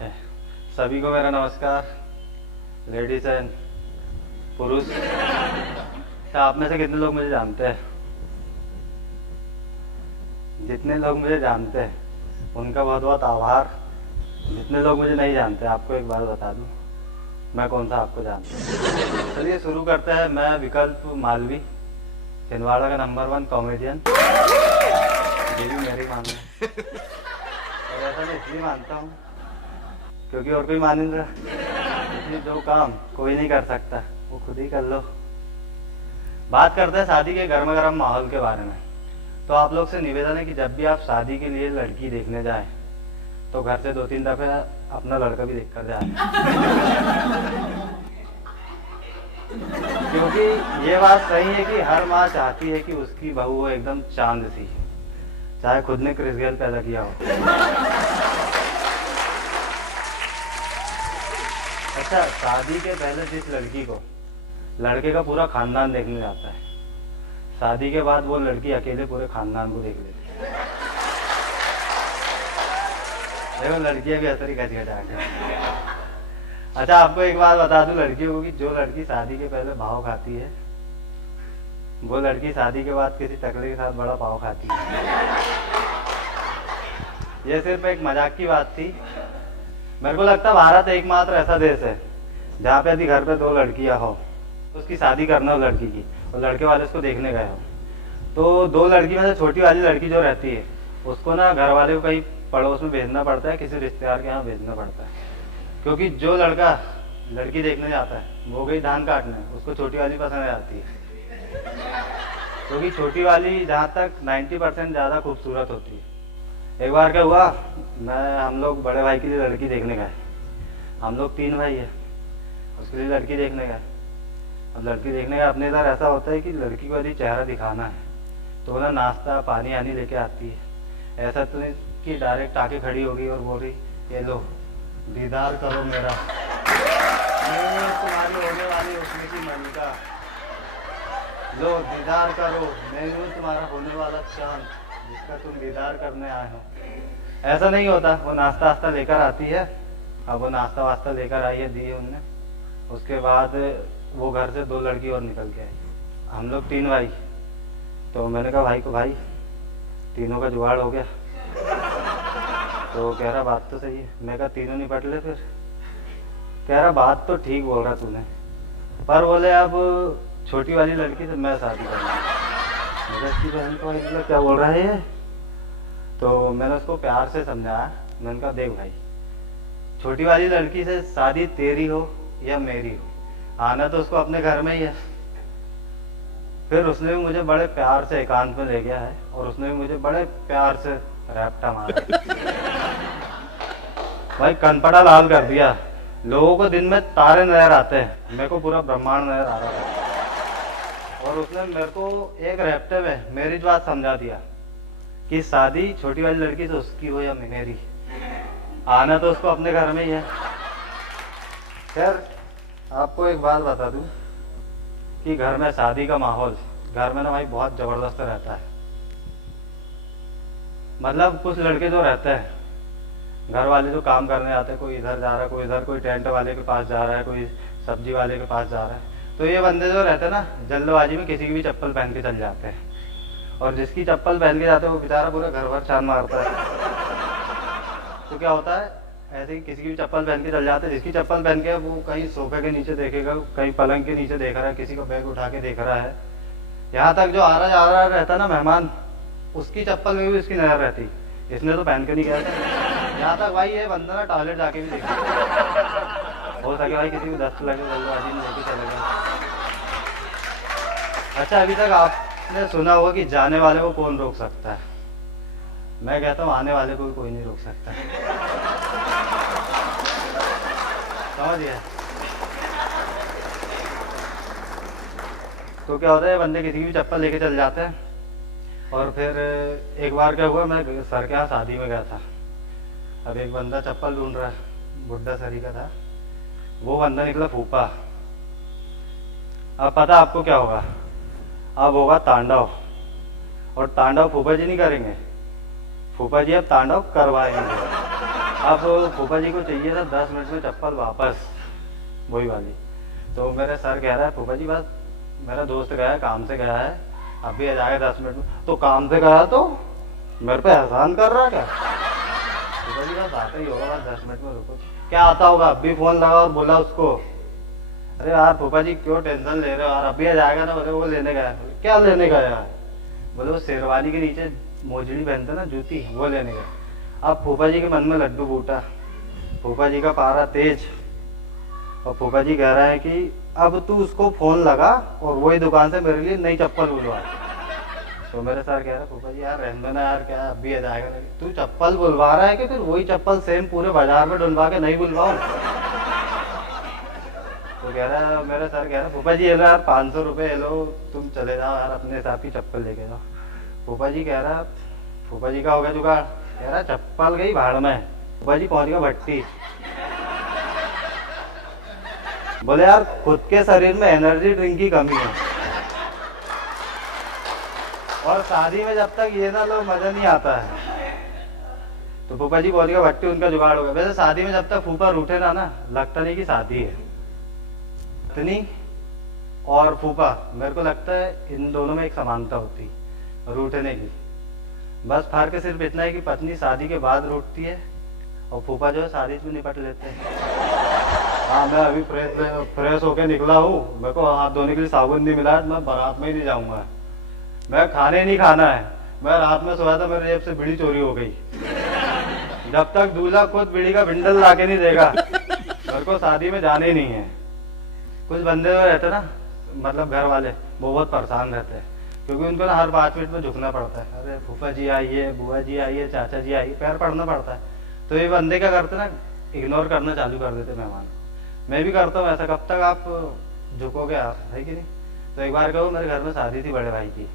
सभी को मेरा नमस्कार, लेडीज एंड पुरुष। तो आप में से कितने लोग मुझे जानते हैं? जितने लोग मुझे जानते हैं उनका बहुत बहुत आभार। जितने लोग मुझे नहीं जानते, आपको एक बात बता दूं, मैं कौन सा आपको जानता हूँ। चलिए शुरू करते हैं। मैं विकल्प मालवी, छिंदवाड़ा का नंबर 1 कॉमेडियन। ये भी मेरी मानना है और ऐसा मैं इसलिए मानता हूँ क्योंकि और कोई मान नहीं रहा। इसलिए जो काम कोई नहीं कर सकता वो खुद ही कर लो। बात करते हैं शादी के गर्मा गर्म माहौल के बारे में। तो आप लोग से निवेदन है कि जब भी आप शादी के लिए लड़की देखने जाएं तो घर से 2-3 दफे अपना लड़का भी देख कर जाए। क्योंकि ये बात सही है कि हर माँ चाहती है कि उसकी बहू हो एकदम चांद सी, चाहे खुद ने क्रिस गेल पैदा किया हो। अच्छा, शादी के पहले जिस लड़की को लड़के का पूरा खानदान देखने जाता है, शादी के बाद वो लड़की अकेले पूरे खानदान को देख लेती है। देखो लड़कियां भी असर गज गजा के। अच्छा, आपको एक बात बता दूं लड़कियों को कि जो लड़की शादी के पहले भाव खाती है वो लड़की शादी के बाद किसी टकले के साथ बड़ा पाव खाती है। ये सिर्फ एक मजाक की बात थी। मेरे को लगता है भारत एकमात्र ऐसा देश है जहाँ पे यदि घर पे 2 लड़कियां हो, उसकी शादी करना हो लड़की की और लड़के वाले उसको देखने गए हो, तो 2 लड़की में से छोटी वाली लड़की जो रहती है उसको ना घर वाले को कहीं पड़ोस में भेजना पड़ता है, किसी रिश्तेदार के यहाँ भेजना पड़ता है। क्योंकि जो लड़का लड़की देखने जाता है वो गई धान काटने, उसको छोटी वाली पसंद आती है। क्योंकि छोटी वाली जहाँ तक 90% ज़्यादा खूबसूरत होती है। एक बार क्या हुआ, हम लोग बड़े भाई के लिए लड़की देखने गए। हम लोग 3 भाई है, उसके लिए लड़की देखने गए। अब लड़की देखने का अपने इधर ऐसा होता है कि लड़की को यदि चेहरा दिखाना है तो ना नाश्ता पानी आनी लेके आती है। ऐसा तो नहीं कि डायरेक्ट आके खड़ी होगी और बोल रही ये लो दीदार करो मेरा, मैं तुम्हारी होने वाली उसमें की मलिका, लो दीदार करो, मैं हूँ तुम्हारा होने वाला चांद जिसका तुम दीदार करने आए हो। ऐसा नहीं होता। वो नाश्ता वास्ता लेकर आती है। अब वो नाश्ता वास्ता लेकर आई है, दिए उनने। उसके बाद वो घर से 2 लड़की और निकल के आई। हम लोग 3 भाई। तो मैंने कहा भाई को, भाई तीनों का जुगाड़ हो गया? तो कह रहा बात तो सही है। मैं कहा तीनों निपट ले फिर। कह रहा बात तो ठीक बोल रहा तूने, पर बोले अब छोटी वाली लड़की से मैं शादी करूँगा। इसकी बहन को मतलब क्या बोल रहा है ये? तो मैंने उसको प्यार से समझाया। मैंने कहा देख भाई, छोटी वाली लड़की से शादी तेरी हो या मेरी हो, आना तो उसको अपने घर में ही है। फिर उसने भी मुझे बड़े प्यार से एकांत में ले गया है और उसने भी मुझे बड़े प्यार से रैप्टा मारा। भाई कनपटा लाल कर दिया। लोगों को दिन में तारे नजर आते हैं, मेरे को पूरा ब्रह्मांड नजर आ रहा था। और उसने मेरे को एक रैप्टे में मेरी बात समझा दिया कि शादी छोटी वाली लड़की से उसकी हो या मेरी, आना तो उसको अपने घर में ही है। खैर, आपको एक बात बता दूं कि घर में शादी का माहौल घर में ना भाई बहुत जबरदस्त रहता है। मतलब कुछ लड़के जो रहते हैं, घर वाले जो काम करने आते हैं, कोई इधर जा रहा है, कोई इधर, कोई टेंट वाले के पास जा रहा है, कोई सब्जी वाले के पास जा रहा है, तो ये बंदे जो रहते हैं ना, जल्दबाजी में किसी की भी चप्पल पहन के चल जाते हैं। और जिसकी चप्पल पहन के जाते हैं वो बेचारा पूरा घर भर छान मारता है। तो क्या होता है, ऐसे ही किसी की भी चप्पल पहन के चल जाते हैं। जिसकी चप्पल पहन के वो कहीं सोफे के नीचे देखेगा, कहीं पलंग के नीचे देख रहा है, किसी का बैग उठा के देख रहा है। यहाँ तक जो आ रहा जा रहा रहता ना मेहमान, उसकी चप्पल में भी उसकी नजर रहती, इसने तो पहन के नहीं गया था। यहाँ तक भाई ये बंदा ना टॉयलेट जाके भी देखा, हो सके भाई किसी को दस्त लगे जल्दबाजी में लेके चले गए। अच्छा, अभी तक आपने सुना होगा कि जाने वाले को कौन रोक सकता है? मैं कहता हूँ आने वाले को भी कोई नहीं रोक सकता। समझ गया? तो क्या होता है, बंदे किसी की भी चप्पल लेके चल जाते हैं। और फिर एक बार क्या हुआ, मैं सर के यहाँ शादी में गया था। अब एक बंदा चप्पल ढूंढ रहा है, बुड्ढा सरी का था। वो बंदा निकला फूफा। अब पता आपको क्या होगा, अब होगा तांडव। और तांडव फूफा जी नहीं करेंगे, फूफा जी अब तांडव करवाएंगे। अब फूफा जी को चाहिए था 10 मिनट में चप्पल वापस, वही वाली। तो मेरे सर कह रहा है फूफा जी बस मेरा दोस्त गया है, काम से गया है, अभी आ जाएगा 10 मिनट में। तो काम से गया तो मेरे पे एहसान कर रहा क्या? फूफा जी बस आता ही होगा, बस 10 मिनट में रुको। क्या आता होगा? अभी फोन लगा और बोला उसको, अरे यार फूफा जी क्यों टेंशन ले रहे हो यार, अभी आ जाएगा ना। बोले वो लेने गया है। क्या लेने गया है? बोले वो शेरवानी के नीचे मोजड़ी पहनते ना जूती, वो लेने गया। अब फूफा जी के मन में लड्डू फूटा, फूफा जी का पारा तेज, और फूफा जी कह रहा है कि अब तू उसको फोन लगा और वही दुकान से मेरे लिए नई चप्पल बुलवा। तो मेरे सर कह रहे फूफा जी यार रहने दो ना यार, क्या अभी आ जाएगा। तू चप्पल बुलवा रहा है कि फिर वही चप्पल सेम पूरे बाजार में ढूंढवा के नहीं बुलवाऊं? तो कह रहा है, मेरे सर कह रहा है फूफा जी ये लो यार 500 रुपये ये लो, तुम चले जाओ यार अपने हिसाब की चप्पल लेके जाओ। फूफा जी कह रहा, फूफा जी का हो गया जुगाड़, कह रहा चप्पल गई भाड़ में। फूफा जी पहुंच गया भट्टी। बोले यार खुद के शरीर में एनर्जी ड्रिंक की कमी है, और शादी में जब तक ये ना लो मजा नहीं आता है। तो फूफा जी पहुंच गया भट्टी, उनका जुगाड़ हो गया। वैसे शादी में जब तक फूफा रूठे ना लगता नहीं कि शादी है। इतनी और फूफा, मेरे को लगता है इन दोनों में एक समानता होती रूठने की। बस फर्क सिर्फ इतना है कि पत्नी शादी के बाद रूठती है और फूफा जो है शादी में निपट लेते हैं। हाँ मैं अभी फ्रेश होके निकला हूँ, मेरे को हाथ धोने के लिए साबुन नहीं मिला है, मैं बारात में ही नहीं जाऊंगा। मैं खाने नहीं खाना है, मैं रात में सोया था मेरे जेब से बीड़ी चोरी हो गई। जब तक दूल्हा खुद बीड़ी का बिंडल लाके नहीं देगा मेरे को शादी में जाने ही नहीं है। कुछ बंदे रहते ना, मतलब घर वाले, वो बहुत परेशान रहते हैं क्योंकि उनको ना हर 5 मिनट में झुकना पड़ता है। अरे फूफा जी आइए, बुआ जी आइए, चाचा जी आइए, पैर पड़ना पड़ता है। तो ये बंदे क्या करते ना, इग्नोर करना चालू कर देते मेहमान को। मैं भी करता हूँ ऐसा, कब तक आप झुकोगे आप, है कि नहीं। तो एक बार कहो मेरे घर में शादी थी बड़े भाई की,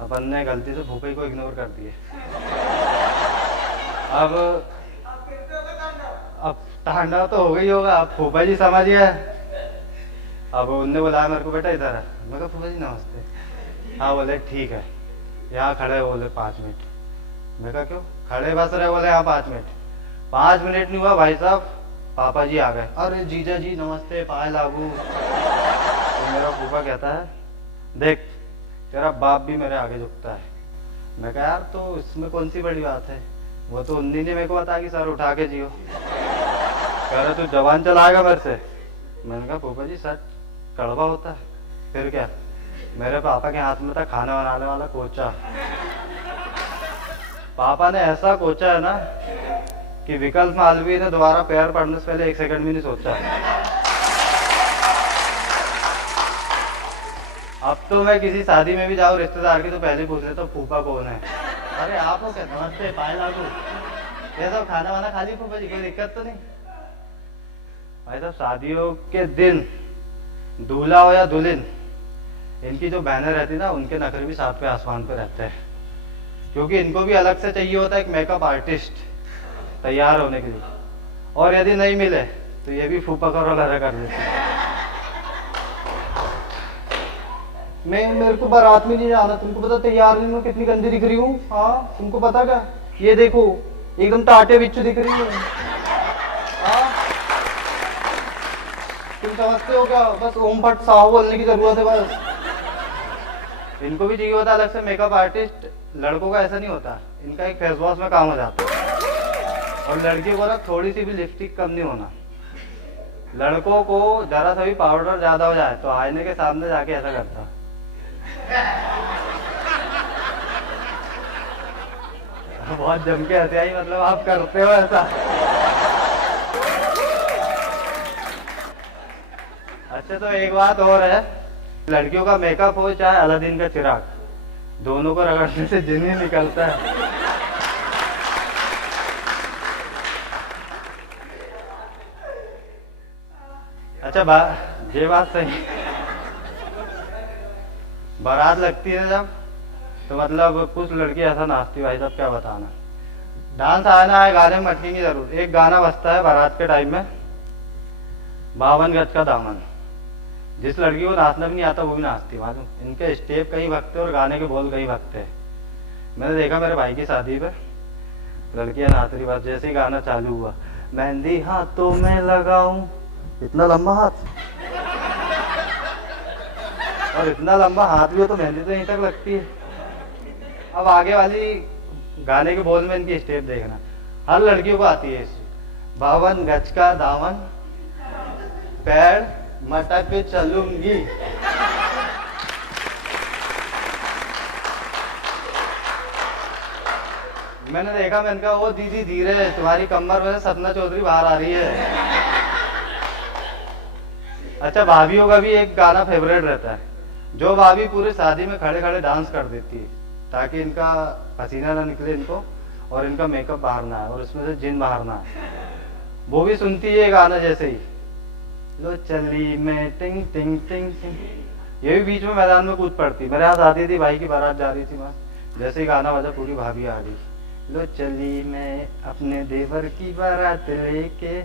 अपन ने गलती से फूफे को इग्नोर कर दिए। अब तांडव तो हो गई होगा, अब फूफा जी समझ गए। अब उनने बुलाया मेरे को, बेटा इधर है। मैं कहा फूफा जी नमस्ते। हाँ बोले ठीक है, यहाँ खड़े हो, बोले 5 मिनट। मैं कहा क्यों खड़े बस रहे? बोले हाँ 5 मिनट। 5 मिनट नहीं हुआ भाई साहब, पापा जी आ गए। अरे जीजा जी नमस्ते, पाए लागू। तो मेरा फूफा कहता है देख तेरा बाप भी मेरे आगे झुकता है। मैं कहा यार तो इसमें कौन सी बड़ी बात है, वो तो उन्हीं ने मेरे को बताया कि सर उठा के जियो। कह रहे तू जवान चलाएगा मेरे से। मैंने कहा फूफा जी सच कड़वा होता है। फिर क्या, मेरे पापा के हाथ में था खाना बनाने वाला कोचा। पापा ने ऐसा कोचा है ना कि विकल्प मालवीय ने दोबारा पैर पड़ने से पहले 1 सेकंड भी नहीं सोचा। अब तो मैं किसी शादी में भी जाऊँ रिश्तेदार की तो पहले पूछ लेता हूँ फूफा कौन है। अरे आप हो क्या? नमस्ते, पाए लागू। ये सब खाना वाना खा ली फूफा जी, कोई दिक्कत तो नहीं? भाई साहब शादियों के दिन दूल्हा हो या दुल्हन, इनकी जो बहनें रहती ना, उनके नखरे भी 7वें आसमान पे रहते हैं, क्योंकि इनको भी अलग से चाहिए होता है एक मेकअप आर्टिस्ट तैयार होने के लिए। और यदि नहीं मिले तो ये भी फूफा का रोल अदा कर लेते हैं। मेरे को बारात में नहीं जाना, तुमको पता तैयार नहीं, मैं कितनी गंदी दिख रही हूँ। हाँ तुमको पता क्या, ये देखो एकदम टाटे बिच्छू दिख रही है। हाँ तुम समझते हो क्या, बस ओम भट्ट साहू बोलने की जरूरत है बस। इनको भी चाहिए होता अलग से मेकअप आर्टिस्ट। लड़कों का ऐसा नहीं होता, इनका एक फेस वॉश में काम हो जाता है। और लड़कियों को ना थोड़ी सी भी लिपस्टिक कम नहीं होना। लड़कों को जरा सा भी पाउडर ज्यादा हो जाए तो आईने के सामने जाके ऐसा करता। बहुत जम के हंसी आई, मतलब आप करते हो ऐसा? अच्छा तो एक बात और है, लड़कियों का मेकअप हो चाहे अलादीन का चिराग, दोनों को रगड़ने से जिन ही निकलता है। अच्छा ये बात सही। बारात लगती है जब, तो मतलब कुछ लड़की ऐसा नाचती भाई साहब क्या बताना। डांस आना है, गाने में अटकेंगे जरूर। एक गाना बजता है बारात के टाइम में, 52 गज का दामन। जिस लड़की को नाचना भी नहीं आता वो भी नाचती, मालूम। इनके स्टेप कहीं भगते और गाने के बोल कहीं भगते। मैंने देखा मेरे भाई की शादी पे, लड़कियां नाच रही, बस जैसे ही गाना चालू हुआ, मेहंदी हाथों में लगाऊं, इतना लंबा हाथ, और इतना लंबा हाथ भी हो तो मेहंदी तो यहीं तक लगती है। अब आगे वाली गाने के बोल में इनकी स्टेप देखना, हर लड़कियों को आती है। 52 गज का दामन, पैर मटक चलूंगी। मैंने देखा, मैंने कहा वो दीदी धीरे, तुम्हारी कमर में सपना चौधरी बाहर आ रही है। अच्छा, भाभीियों का भी एक गाना फेवरेट रहता है, जो भाभी पूरी शादी में खड़े खड़े डांस कर देती है ताकि इनका पसीना ना निकले इनको, और इनका मेकअप बाहर ना आए और इसमें से जिन बाहर ना आए। वो भी सुनती है गाना जैसे ही, लो चली मैं टिंग टिंग टिंग टिंग, ये भी बीच में मैदान में कूद पड़ती। मेरे हाथ आती थी, भाई की बारात जा रही थी मैं, जैसे ही गाना बजा पूरी भाभी आ गई, लो चली मैं अपने देवर की बारात लेके।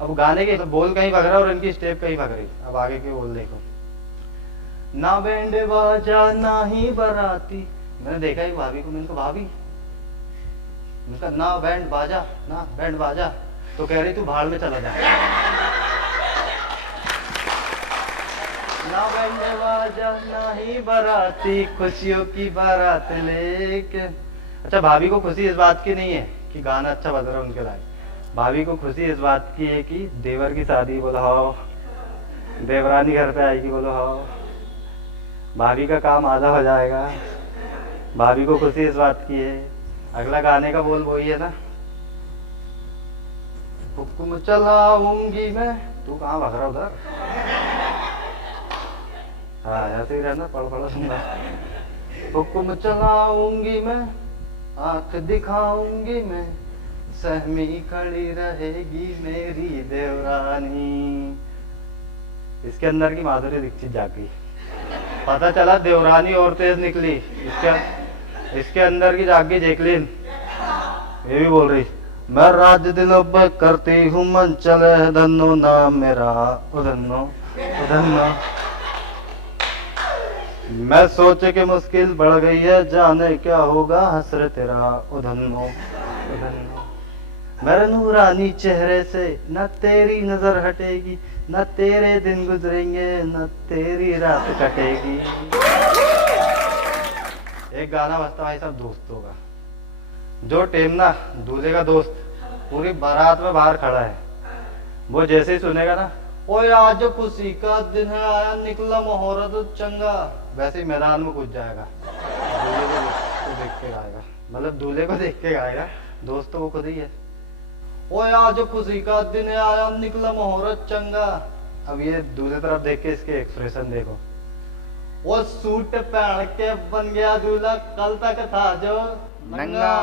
अब गाने के बोल कहीं भग रहा और इनकी स्टेप कहीं भग रही। अब आगे के बोल देखो, ना बैंड बाजा ना ही बराती। मैंने देखा ही भाभी को, मैंने कहा भाभी, उनका ना बैंड बाजा ना बैंड बाजा, तो कह रही तू भाड़ में चला जा। ना बैंड बाजा ना ही बराती, खुशियों की बारात लेके। अच्छा, भाभी को खुशी इस बात की नहीं है कि गाना अच्छा बज रहा है उनके लायक, भाभी को खुशी इस बात की है कि देवर की शादी, बोलो हाओ, देवरानी घर पे आएगी, बोलो हाओ, भाभी का काम आधा हो जाएगा। भाभी को खुशी इस बात की है। अगला गाने का बोल वही है ना, हुक्म चलाऊंगी मैं, तू कहाँ भाग रहा उधर। हाँ, ऐसे ही रहना, पढ़ पढ़ सुनना। हुक्म चलाऊंगी मैं, आंख दिखाऊंगी मैं, सहमी खड़ी रहेगी मेरी देवरानी। इसके अंदर की माधुरी दीक्षित जागी, पता चला देवरानी और तेज निकली। इसके अंदर की जागी जैकलीन, ये भी बोल रही, मैं राज दिलों पर करती हूँ मन चले धनो नाम मेरा उधनो उधनो। मैं सोचे कि मुश्किल बढ़ गई है, जाने क्या होगा हसरे तेरा उधनो उधनो। मेरे नूरानी चेहरे से न तेरी नजर हटेगी, न तेरे दिन गुजरेंगे, न तेरी रात कटेगी। एक गाना बजता भाई साहब दोस्तों का, जो टेमना दूल्हे का दोस्त पूरी बारात में बाहर खड़ा है, वो जैसे ही सुनेगा ना, ओए आज खुशी का दिन है, आया निकला मुहूर्त चंगा, वैसे ही मैदान में कूद जाएगा। दूल्हे को देख के गाएगा, मतलब दूल्हे को देख के गाएगा, दोस्त तो वो खुद ही है। ओए आज खुशी का दिन है, आया निकला मुहूर्त चंगा। अब ये दूसरी तरफ देख के इसके एक्सप्रेशन देखो, वो सूट पहन के बन गया दूल्हा, कल तक था जो नंगा।